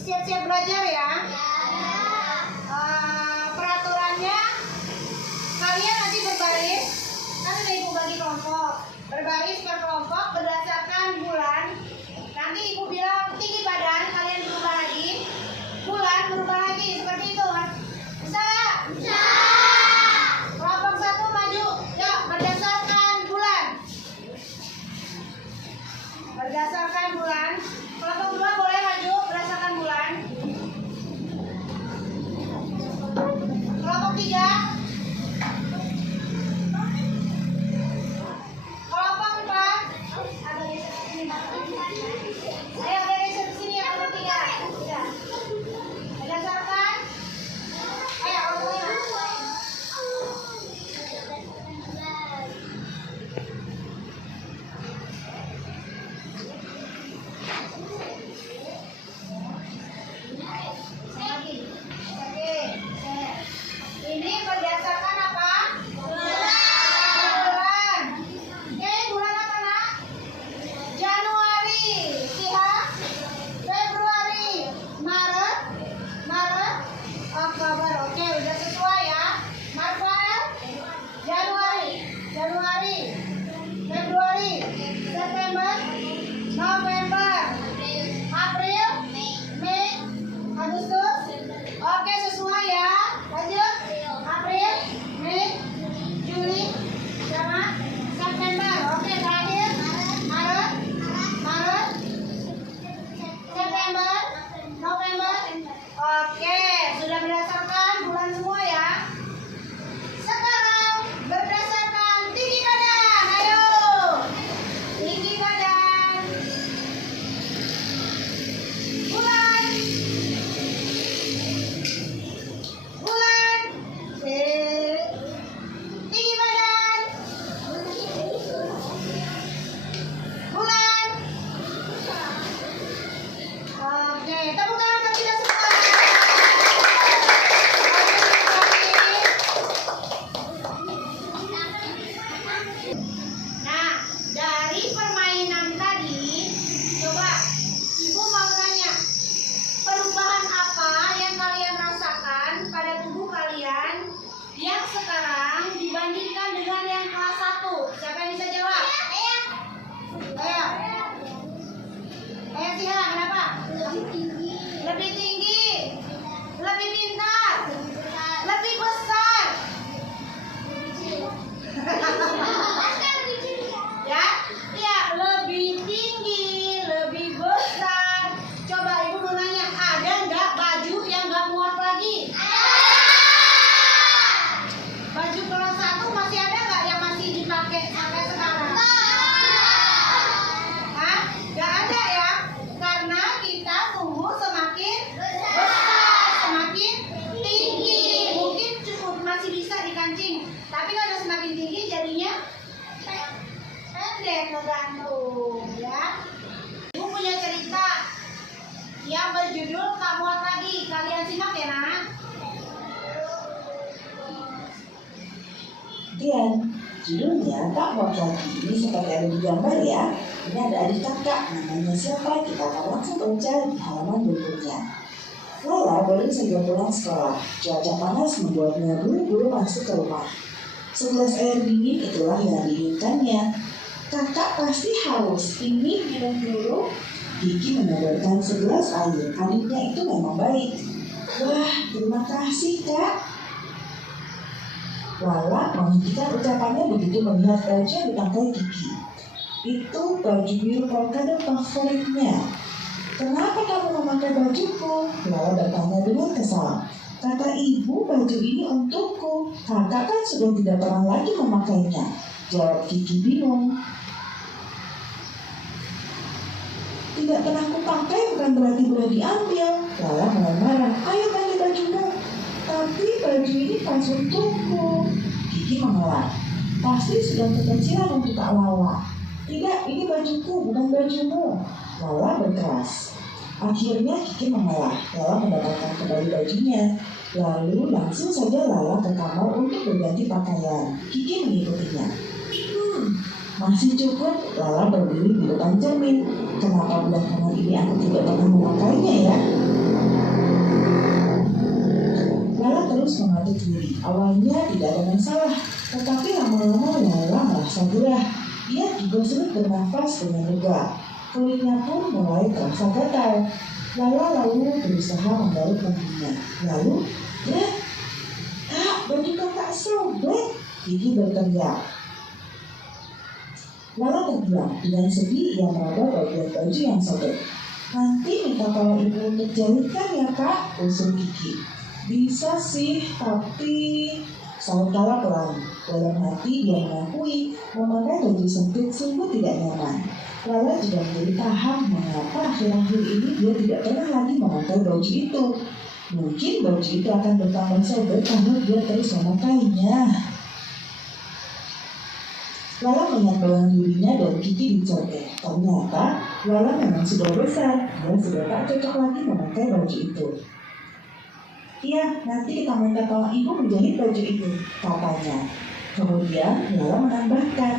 Siap-siap belajar ya. Peraturannya kalian nanti berbaris, kan udah ibu bagi kelompok, berbaris per kelompok berdasarkan bulan. Nanti ibu bilang tinggi badan, kalian berubah lagi, bulan berubah lagi, seperti itu kan? Bisa nggak? Bisa. Kelompok satu maju, yuk berdasarkan bulan. Berdasarkan bulan. Kelompok dua boleh maju berdasarkan bulan. Kelompok tiga. Kelompok empat. Ada geser ke sini. Ayo ada geser ke sini yang kelompok tiga. Berdasarkan. Ayo kelompok lima. Ini berdasarkan apa? Bulan. Oke, bulan apa nak? Januari, lihat. Februari, Maret, Oktober. Oke, udah sesuai ya. Maret, Januari, Februari, September, November, April, Mei, Agustus. Oke, sesuai ya. Lanjut. April, Mei, Juli, sama September. Oke, terakhir Maret, September, November. Oke, sudah berdasarkan bulan semua ya. Sekarang berdasarkan tinggi badan. Ayo, tinggi badan. Bulan. Tinggi badan. Bulan. Oke, tepuk tangan untuk kita semua. Nah, dari permainan tadi, coba ibu mau nanya, perubahan apa yang kalian rasakan pada tubuh kalian yang sekarang dibandingkan dengan yang kelas 1? Siapa yang bisa jawab? Ayo. Ayo Siha, kenapa? Lebih tinggi. Lebih pintar. Lebih besar. Ya? Iya, lebih tinggi, lebih besar. Coba ibu mau nanya, ada nggak baju yang nggak muat lagi? Baju kelas 1 masih ada nggak yang masih dipakai sampai sekarang? Hah? Nggak ada ya? Karena kita tumbuh semakin besar, semakin tinggi. Mungkin cukup masih bisa dikancing, tapi kalau semakin tinggi jadinya pendek, tergantung ya. Ibu punya cerita yang berjudul Tak Muat Lagi. Kalian simak ya nak. Dian, judulnya Tak Muat Lagi. Ini seperti ada di gambar ya. Ini ada adik kakak, namanya siapa? Kita akan langsung baca di halaman berikutnya. Lala baru saja pulang sekolah. Cuaca panas membuatnya buru-buru masuk ke rumah. Segelas air dingin itulah yang diinginkannya. Kakak pasti haus, ini minum dulu. Kiki menodorkan segelas air. Adiknya itu memang baik. Wah, terima kasih kak. Lala menghentikan ucapannya begitu melihat baju yang ditangkai Kiki. Itu baju biru polkadot favoritnya. Kenapa kamu memakai bajuku? Lala bertanya dengan kesal. Kata ibu, baju ini untukku. Kakak kan sudah tidak pernah lagi memakainya. Jawab Kiki bingung. Tidak pernah kupakai bukan berarti boleh diambil. Lala marah-marah. Ayo ganti bajumu. Tapi baju ini pas untukku. Kiki mengelak. Pasti sudah kekecilan untuk Kak Lala. Tidak, ini bajuku, bukan bajumu. Lala berkeras. Akhirnya Kiki mengalah. Lala mendapatkan kembali bajunya. Lalu langsung saja Lala ke kamar untuk berganti pakaian. Kiki mengikutinya. Masih cukup. Lala berdiri di depan cermin. Kenapa belakangan ini aku tidak pernah memakainya ya? Lala terus mengatur diri. Awalnya tidak ada masalah, tetapi lama-lama Lala merasa gerah. Ia juga sulit bernafas dengan lega. Kulitnya pun mulai terasa gatal. Lala lalu berusaha membalut punggungnya. Lalu, Kak, baju kakak sobek. Kiki berteriak. Lala terdiam. Dengan sedih ia meraba bagian baju yang sobek. Nanti minta tolong ibu untuk jahitkan ya Kak, usul Kiki. Bisa sih, tapi sahut Lala pelan. Dalam hati dia mengakui memakai baju sempit sungguh tidak nyaman. Lala juga menjadi paham mengapa akhir-akhir ini dia tidak pernah lagi memakai baju itu. Mungkin baju itu akan bertambah sobek karena dia terus memakainya. Lala melihat bayangan dirinya dan Kiki dicoret. Ternyata Lala memang sudah besar. Dia sudah tak cocok lagi memakai baju itu. Iya, nanti kita minta tolong ibu menjahit baju itu, katanya. Kemudian Lala menambahkan,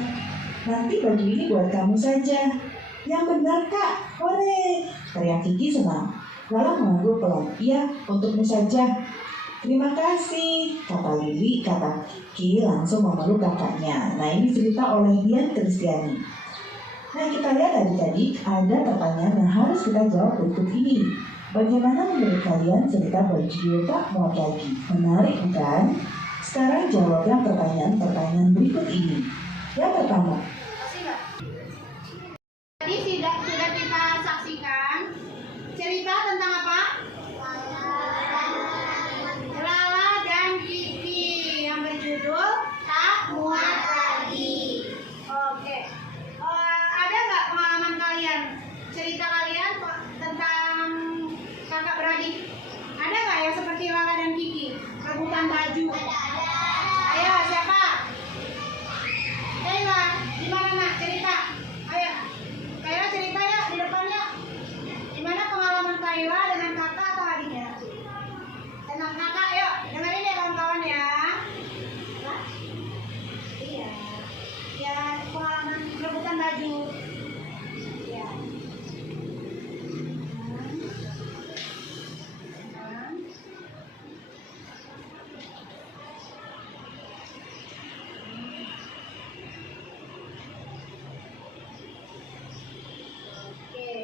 nanti baju ini buat kamu saja. Yang benar Kak, hore! Teriak Kiki senang. Lala mengangguk pelan, iya, untukmu saja. Terima kasih, kata Lili. Kata Kiki langsung memeluk kakaknya. Nah, ini cerita oleh Dian Kristiani. Nah, kita lihat adik-adik, ada pertanyaan yang harus kita jawab berikut ini. Bagaimana menurut kalian cerita baju Pak Muat lagi? Menarik bukan? Sekarang jawablah pertanyaan-pertanyaan berikut ini. Yang pertama. Tadi sudah kita saksikan cerita tentang apa? Lala dan Kiki yang berjudul Tak Muat Lagi. Oke. Ada nggak pengalaman kalian? Cerita kalian tentang kakak beradik? Ada nggak yang seperti Lala dan Kiki? Rebutan baju. Ayo siapa? Kayla, gimana nak cerita? Ayo, Kayla cerita ya di depannya. Gimana pengalaman Kayla dengan kakak atau adiknya? Dengan kakak, yuk dengerin ya kawan-kawan ya. Hah? Iya. Ya pengalaman rebutan baju. Iya.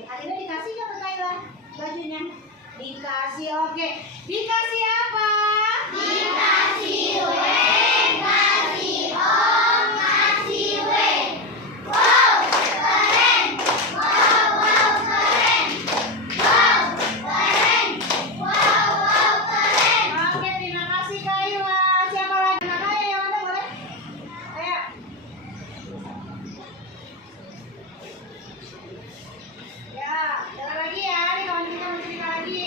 Akhirnya dikasih nggak ke Kayla bajunya? Dikasih, oke. Dikasih apa? Dikasih weng, kasih om, kasih weng. Wow, keren. Wow, wow, keren. Wow, keren. Wow, wow, keren. Oke, terima kasih Kayla. Siapa lagi? Kakak yang ada boleh? Ayo. Ya, jangan lagi ya, nih kawan kita mau cerita lagi.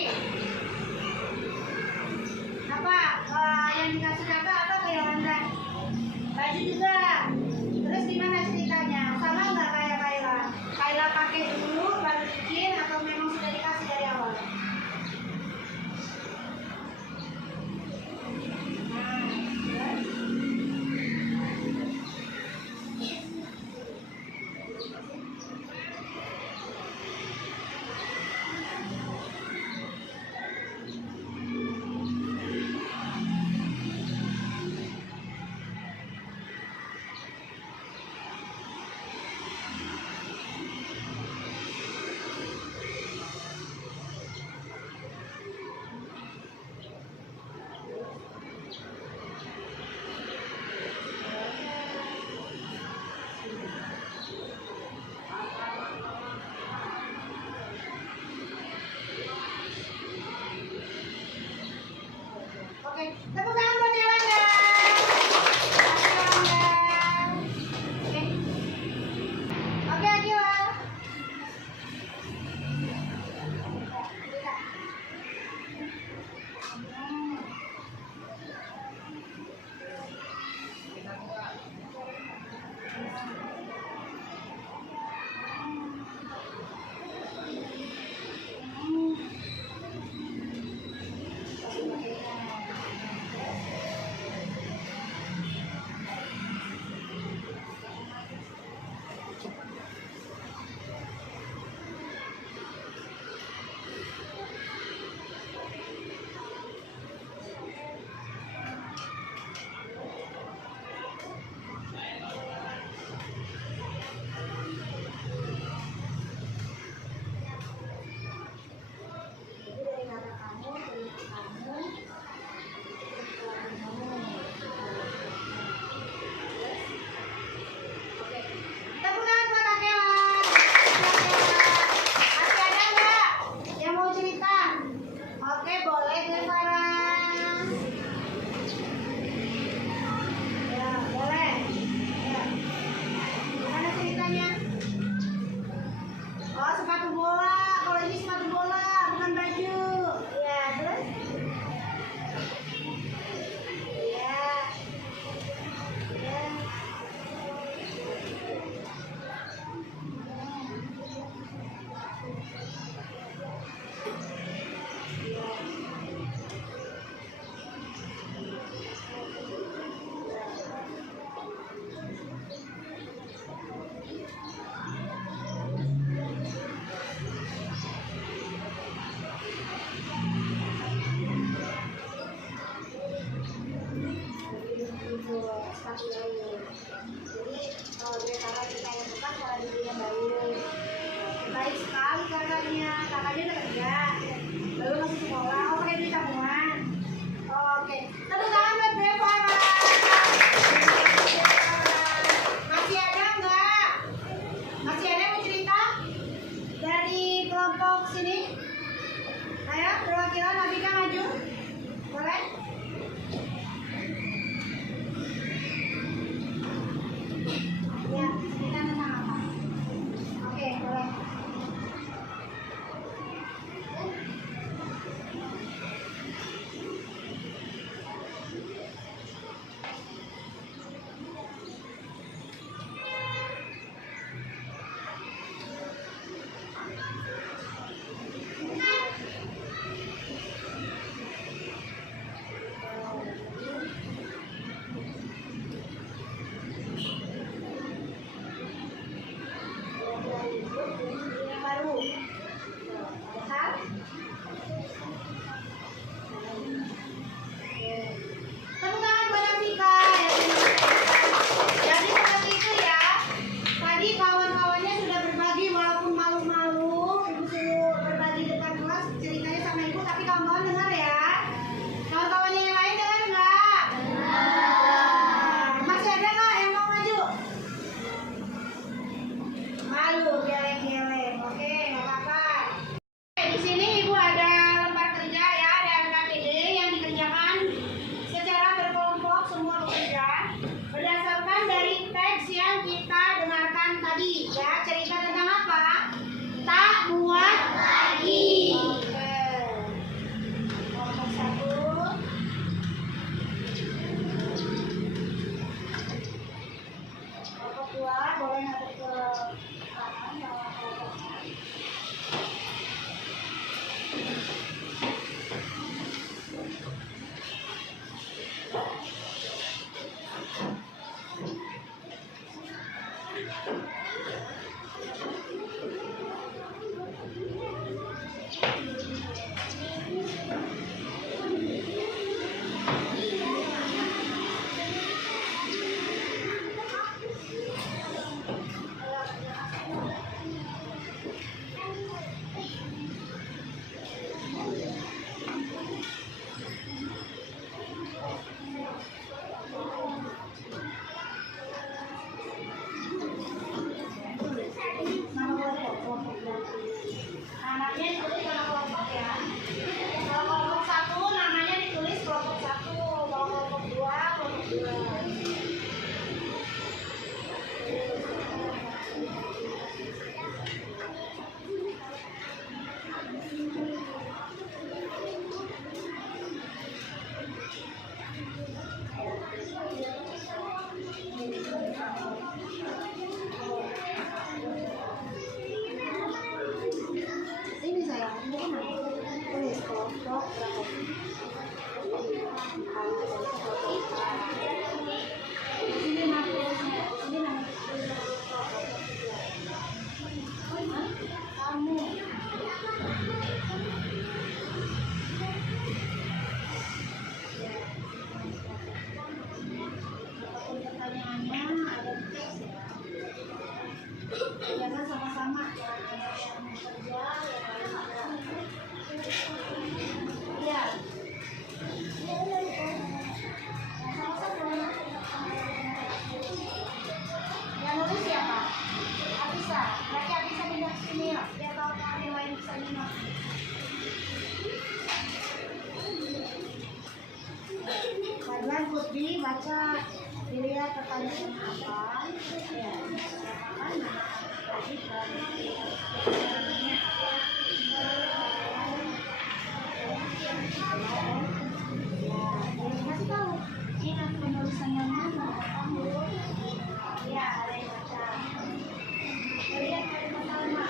baca, dilihat pertanyaan apa, ya, katakan mana tadi kasih tahu ingat penulisan yang mana kamu ya ada yang baca lihat hari pertama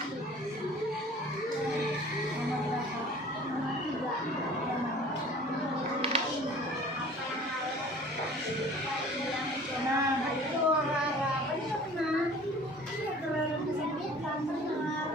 Nomor berapa? Nomor 3. Nah, itu Rara. Benar. Iya, terlalu kesempitan, benar.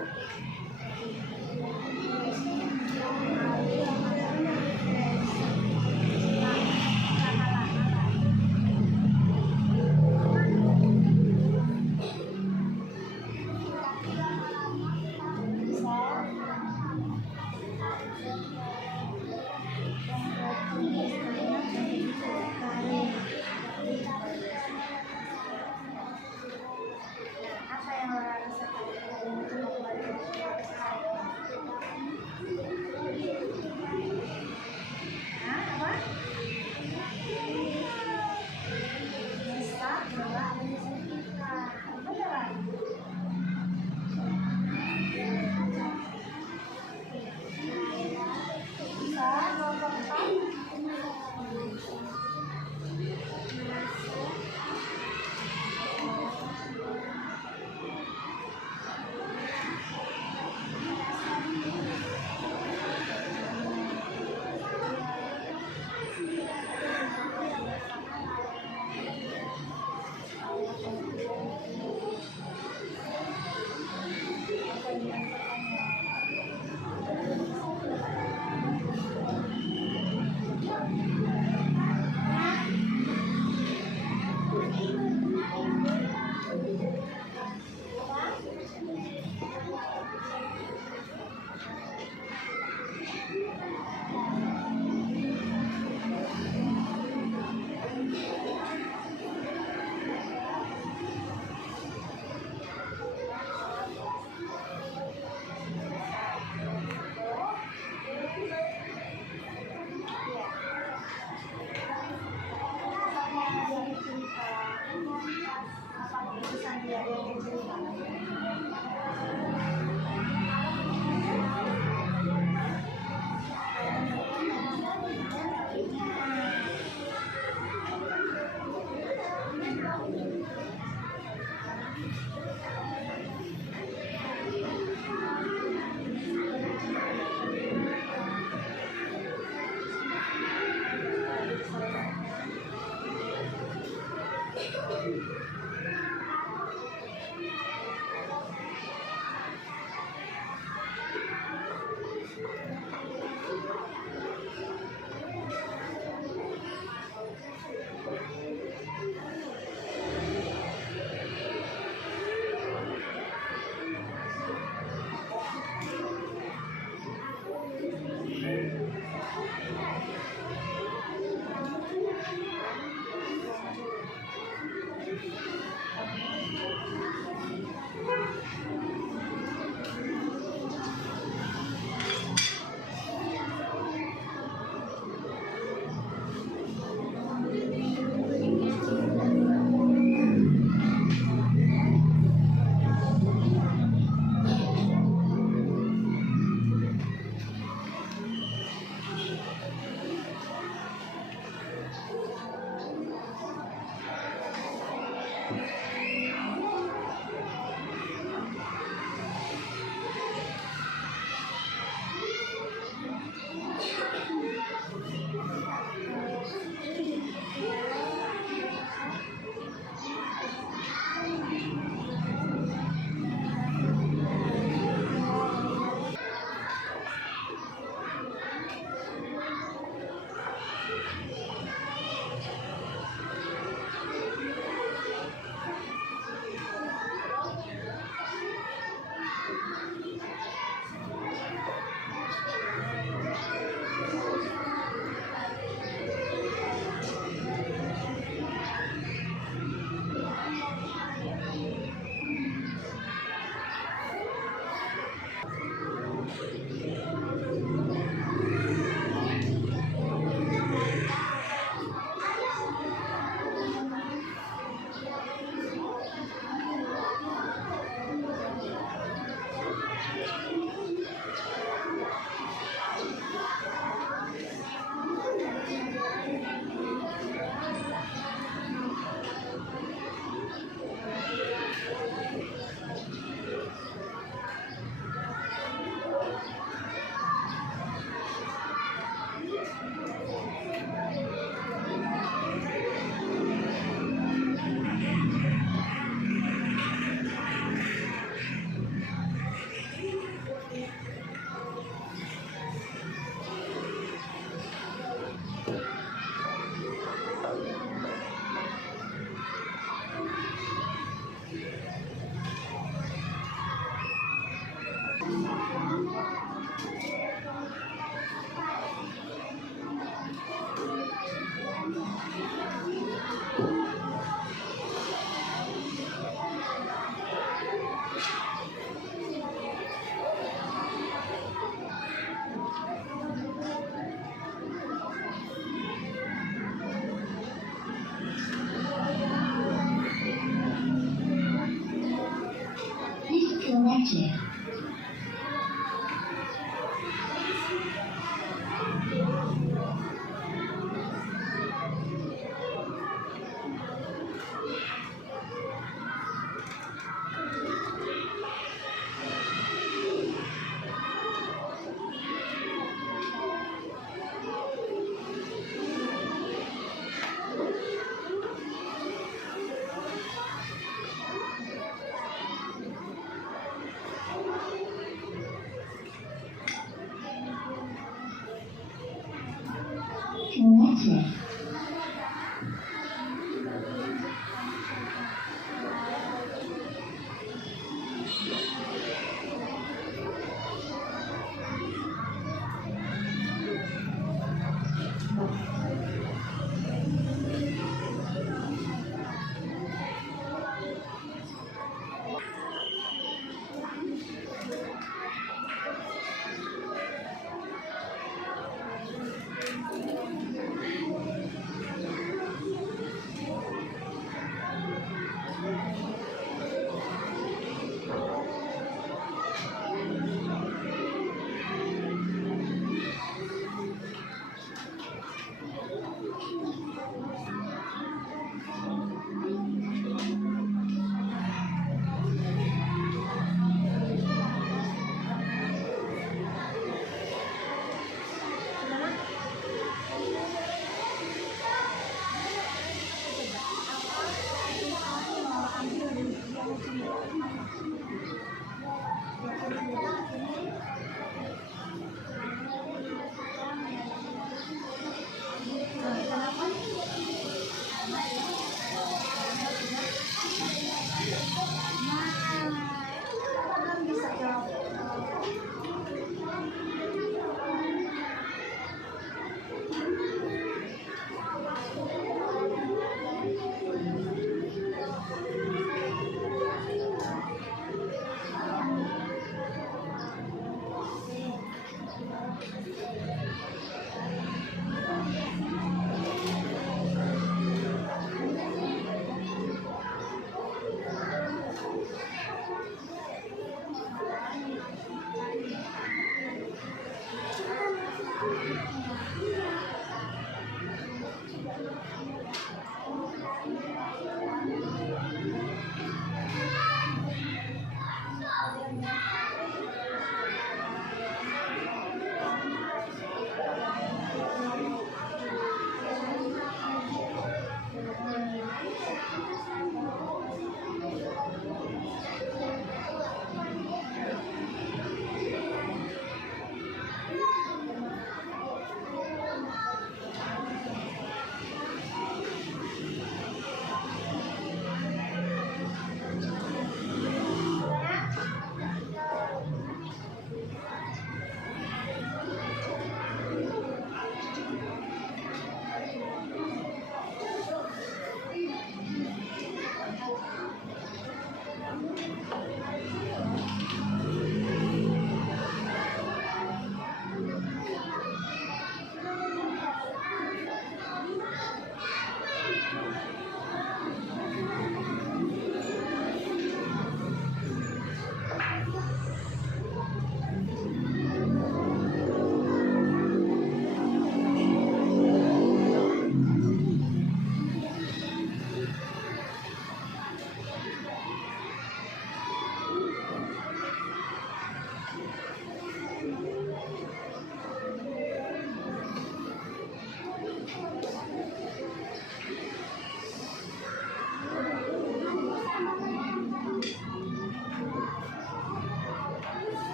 Connected.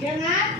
dengan